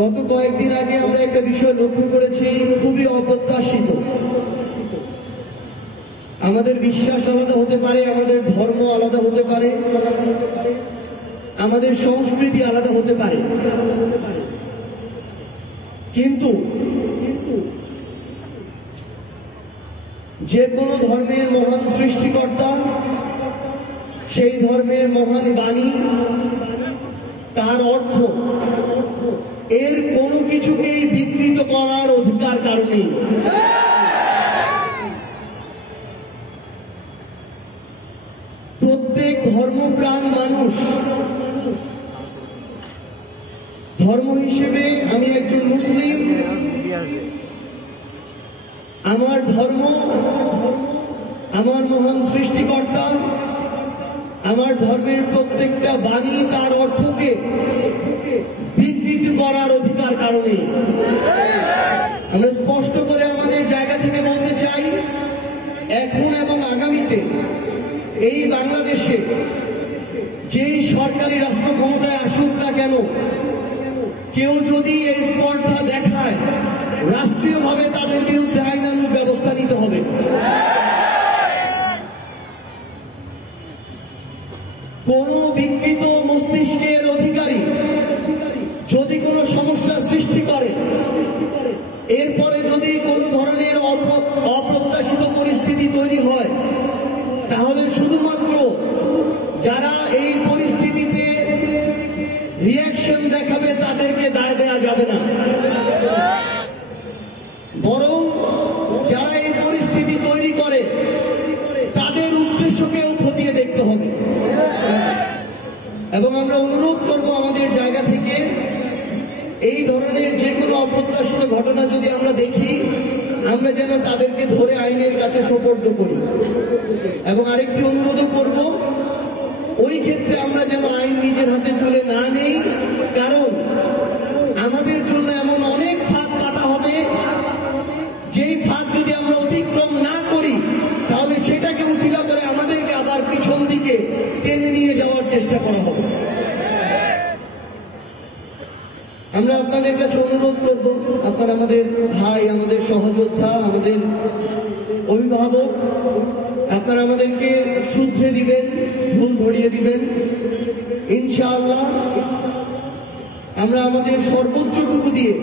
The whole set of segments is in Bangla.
গত কয়েকদিন আগে আমরা একটা বিষয় লক্ষ্য করেছি, খুবই অপ্রত্যাশিত। আমাদের বিশ্বাস আলাদা হতে পারে, আমাদের ধর্ম আলাদা হতে পারে, আমাদের সংস্কৃতি আলাদা হতে পারে, কিন্তু যে কোনো ধর্মের মহান সৃষ্টিকর্তা, সেই ধর্মের মহান বাণী, তার অর্থ, এর কোনো কিছুকেই বিকৃত করার অধিকার কারণে প্রত্যেক ধর্মপ্রাণ মানুষ, ধর্ম হিসেবে আমি একজন মুসলিম, আমার ধর্ম, আমার মহান সৃষ্টিকর্তা, আমার ধর্মের প্রত্যেকটা বাণী তার অর্থকে বিকৃতি করার অধিকার কারণে আমরা স্পষ্ট করে আমাদের জায়গা থেকে বলতে চাই, এখন এবং আগামীতে এই বাংলাদেশে যেই সরকারি রাষ্ট্র ক্ষমতায় আসুক না কেন, কেউ যদি এই স্পর্ধা দেখায়, রাষ্ট্রীয়ভাবে তাদের বিরুদ্ধে আইনানুগ ব্যবস্থা নিতে হবে। কোন বিকৃত মস্তিষ্কের অধিকারী যদি কোনো সমস্যা সৃষ্টি করে, এরপরে যদি কোনো ধরনের অপ্রত্যাশিত পরিস্থিতি তৈরি হয়, তাহলে শুধুমাত্র যারা এই পরিস্থিতিতে রিঅ্যাকশন দেখাবে তাদেরকে দায় দেওয়া যাবে না, বরং যারা এই পরিস্থিতি তৈরি করে তাদের উদ্দেশ্যকেও খতিয়ে দেখতে হবে। এবং আমরা অনুরোধ করব আমাদের জায়গা থেকে, এই ধরনের যে কোনো অপ্রত্যাশিত ঘটনা যদি আমরা দেখি, আমরা যেন তাদেরকে ধরে আইনের কাছে সোপর্দ করি। এবং আরেকটি অনুরোধও করব, ওই ক্ষেত্রে আমরা যেন আইন নিজের হাতে তুলে না নেই, কারণ আমাদের জন্য এমন অনেক ফাঁদ পাতা হবে, যেই ফাঁদ যদি আমরা অতিক্রম না করি, তাহলে সেটাকে উসিলা করে আমাদেরকে আবার পিছন দিকে টেনে নিয়ে যাওয়ার চেষ্টা করা হবে। আমরা আপনাদের কাছে অনুরোধ করব, আপনারা আমাদের ভাই, আমাদের সহযোদ্ধা, আমাদের অভিভাবক, আপনারা আমাদেরকে শুধরে দিবেন, ভুল ধরিয়ে দিবেন। ইনশাআল্লাহ আমরা আমাদের সর্বোচ্চটুকু দিয়ে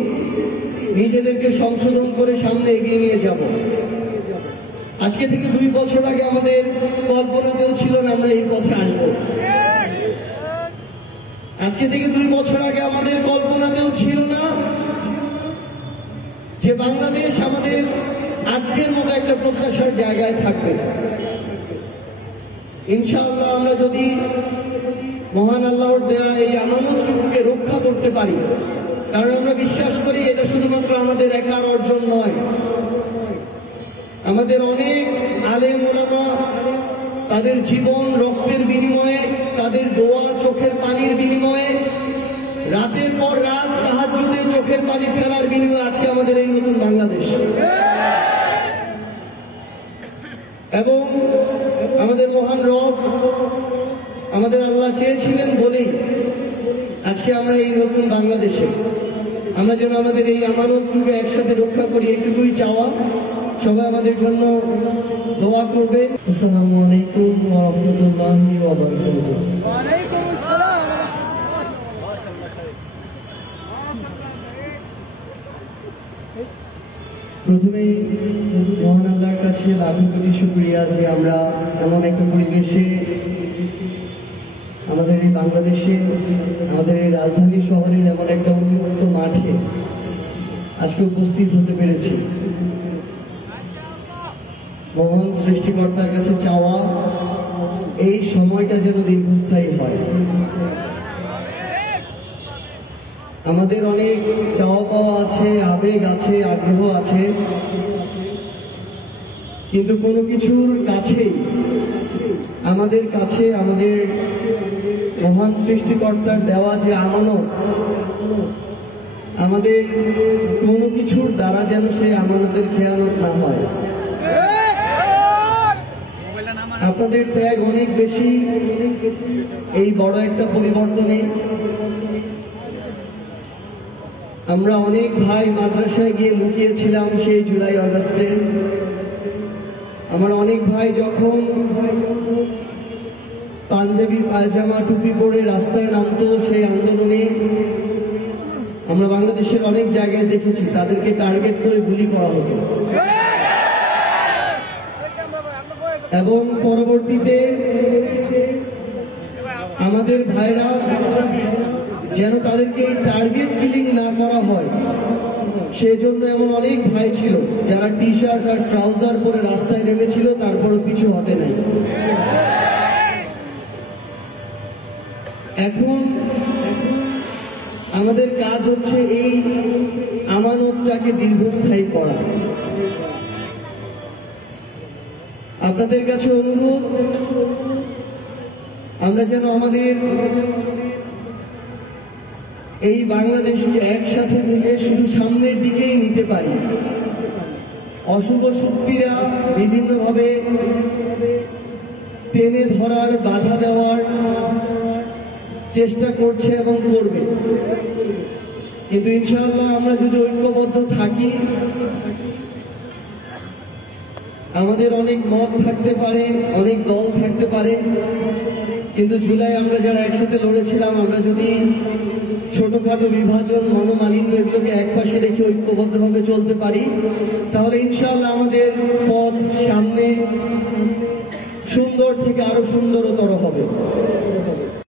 নিজেদেরকে সংশোধন করে সামনে এগিয়ে নিয়ে যাব। আজকে থেকে 2 বছর আগে আমাদের কল্পনাতেও ছিল না আমরা এই পথে আসবো। আজকে থেকে 2 বছর আগে আমাদের কল্পনাতেও ছিল না যে বাংলাদেশ আমাদের আজকের মতো একটা প্রত্যাশার জায়গায় থাকবে। ইনশাআল্লাহ আমরা যদি মহান আল্লাহর দেয়া এই আমানতটুকুকে রক্ষা করতে পারি, কারণ আমরা বিশ্বাস করি এটা শুধুমাত্র আমাদের একার অর্জন নয়, আমাদের অনেক আলেম ওলামা তাদের জীবন রক্তের বিনিময়ে, তাদের দোয়া চোখের পানির বিনিময়ে, রাতের পর রাত তাহাজ্জুদে চোখের পানি ফেলার বিনিময়ে আজকে আমাদের এই নতুন বাংলাদেশ। এবং আমাদের মহান রব, আমাদের আল্লাহ চেয়েছিলেন বলেই আজকে আমরা এই নতুন বাংলাদেশে আমরা যেন আমাদের এই আমানতটুকু একসাথে রক্ষা করি, এইটুকুই চাওয়া। সবাই আমাদের জন্য দোয়া করবেন। আসসালামু আলাইকুম ওয়া রাহমাতুল্লাহি ওয়া বারাকাতুহু। ওয়া আলাইকুম আসসালাম। প্রথমেই মহান আল্লাহর কাছে লাখো কোটি শুকরিয়া যে আমরা এমন একটা পরিবেশে, আমাদের এই বাংলাদেশে, আমাদের এই রাজধানী শহরের এমন একটা উন্মুক্ত মাঠে আজকে উপস্থিত হতে পেরেছি। মহান সৃষ্টিকর্তার কাছে চাওয়া এই সময়টা যেন দীর্ঘস্থায়ী হয়। আমাদের অনেক চাওয়া পাওয়া আছে, আবেগ আছে, আগ্রহ আছে, কিন্তু কোনো কিছুর কাছেই আমাদের কাছে আমাদের মহান সৃষ্টিকর্তার দেওয়া যে আমানত, আমাদের কোনো কিছুর দ্বারা যেন সেই আমানতের খেয়ানত না হয়। আপনাদের ত্যাগ অনেক বেশি এই বড় একটা পরিবর্তনে। আমরা অনেক ভাই মাদ্রাসায় গিয়ে লুকিয়েছিলাম সেই জুলাই আগস্টে। আমার অনেক ভাই যখন পাঞ্জাবি পায়জামা টুপি পরে রাস্তায় নামতো সেই আন্দোলনে, আমরা বাংলাদেশের অনেক জায়গায় দেখেছি তাদেরকে টার্গেট করে গুলি করা হতো, এবং পরবর্তীতে আমাদের ভাইরা যেন তাদেরকে টার্গেট কিলিং না করা হয় সেজন্য এমন অনেক ভাই ছিল যারা টি শার্ট আর ট্রাউজার পরে রাস্তায় নেমেছিল, তারপরও পিছু হটে নাই। এখন আমাদের কাজ হচ্ছে এই আমানতটাকে দীর্ঘস্থায়ী করা। আপনাদের কাছে অনুরোধ, আমরা যেন আমাদের এই বাংলাদেশকে একসাথে মিলে শুধু সামনের দিকেই নিতে পারি। অশুভ শক্তিরা বিভিন্নভাবে টেনে ধরার, বাধা দেওয়ার চেষ্টা করছে এবং করবে, কিন্তু ইনশাআল্লাহ আমরা যদি ঐক্যবদ্ধ থাকি, আমাদের অনেক মত থাকতে পারে, অনেক দল থাকতে পারে, কিন্তু জুলাই আমরা যারা একসাথে লড়েছিলাম, আমরা যদি ছোটখাটো বিভাজন, মনোমালিন্য এগুলোকে একপাশে রেখে ঐক্যবদ্ধভাবে চলতে পারি, তাহলে ইনশাআল্লাহ আমাদের পথ সামনে সুন্দর থেকে আরো সুন্দরতর হবে।